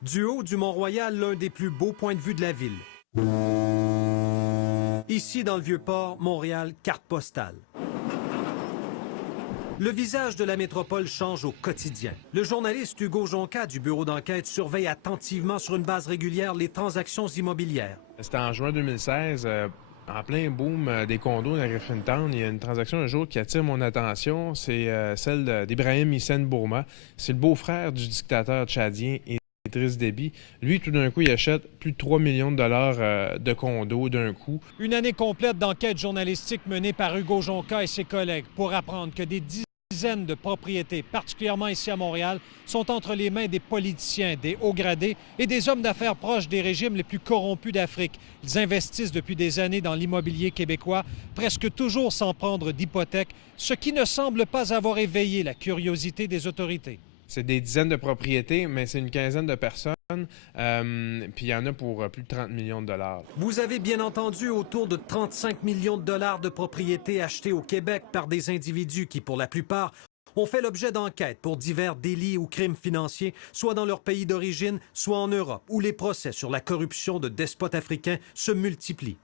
Du haut du Mont-Royal, l'un des plus beaux points de vue de la ville. Ici, dans le Vieux-Port, Montréal, carte postale. Le visage de la métropole change au quotidien. Le journaliste Hugo Jonca du bureau d'enquête surveille attentivement sur une base régulière les transactions immobilières. C'était en juin 2016, en plein boom des condos dans Griffintown. Il y a une transaction un jour qui attire mon attention, c'est celle d'Ibrahim Hissène Bourma. C'est le beau-frère du dictateur tchadien Idriss Déby. Lui, tout d'un coup, il achète plus de 3 millions de dollars de condos d'un coup. Une année complète d'enquête journalistique menée par Hugo Jonca et ses collègues pour apprendre que des dizaines de propriétés, particulièrement ici à Montréal, sont entre les mains des politiciens, des hauts gradés et des hommes d'affaires proches des régimes les plus corrompus d'Afrique. Ils investissent depuis des années dans l'immobilier québécois, presque toujours sans prendre d'hypothèque, ce qui ne semble pas avoir éveillé la curiosité des autorités. C'est des dizaines de propriétés, mais c'est une quinzaine de personnes. Puis il y en a pour plus de 30 millions de dollars. Vous avez bien entendu autour de 35 millions de dollars de propriétés achetées au Québec par des individus qui, pour la plupart, ont fait l'objet d'enquêtes pour divers délits ou crimes financiers, soit dans leur pays d'origine, soit en Europe, où les procès sur la corruption de despotes africains se multiplient.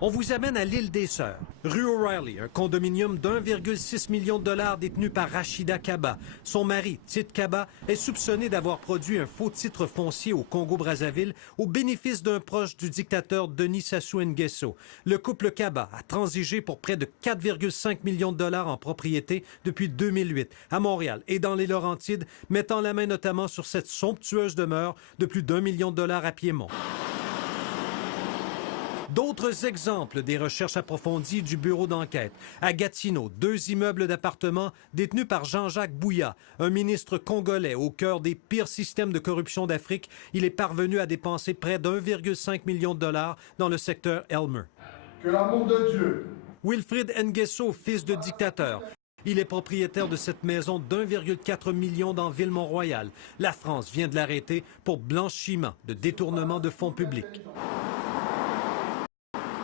On vous amène à l'île des Sœurs, rue O'Reilly, un condominium d'1,6 million de dollars détenu par Rachida Kaba. Son mari, Tite Kaba, est soupçonné d'avoir produit un faux titre foncier au Congo-Brazzaville au bénéfice d'un proche du dictateur Denis Sassou Nguesso. Le couple Kaba a transigé pour près de 4,5 millions de dollars en propriété depuis 2008 à Montréal et dans les Laurentides, mettant la main notamment sur cette somptueuse demeure de plus d'1 million de dollars à Piémont. D'autres exemples des recherches approfondies du bureau d'enquête. À Gatineau, 2 immeubles d'appartements détenus par Jean-Jacques Bouillat, un ministre congolais au cœur des pires systèmes de corruption d'Afrique. Il est parvenu à dépenser près d'1,5 million de dollars dans le secteur Elmer. Que l'amour de Dieu. Wilfrid Nguesso, fils de dictateur. Il est propriétaire de cette maison d'1,4 million dans Ville-Mont-Royal. La France vient de l'arrêter pour blanchiment de détournement de fonds publics.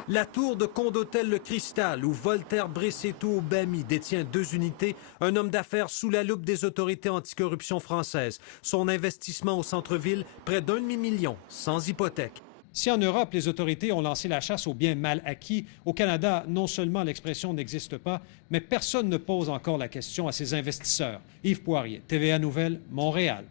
La tour de Condotel Le Cristal, où Voltaire Bressetto Obami détient 2 unités, un homme d'affaires sous la loupe des autorités anticorruption françaises. Son investissement au centre-ville, près d'1 demi-million, sans hypothèque. Si en Europe, les autorités ont lancé la chasse aux biens mal acquis, au Canada, non seulement l'expression n'existe pas, mais personne ne pose encore la question à ces investisseurs. Yves Poirier, TVA Nouvelles, Montréal.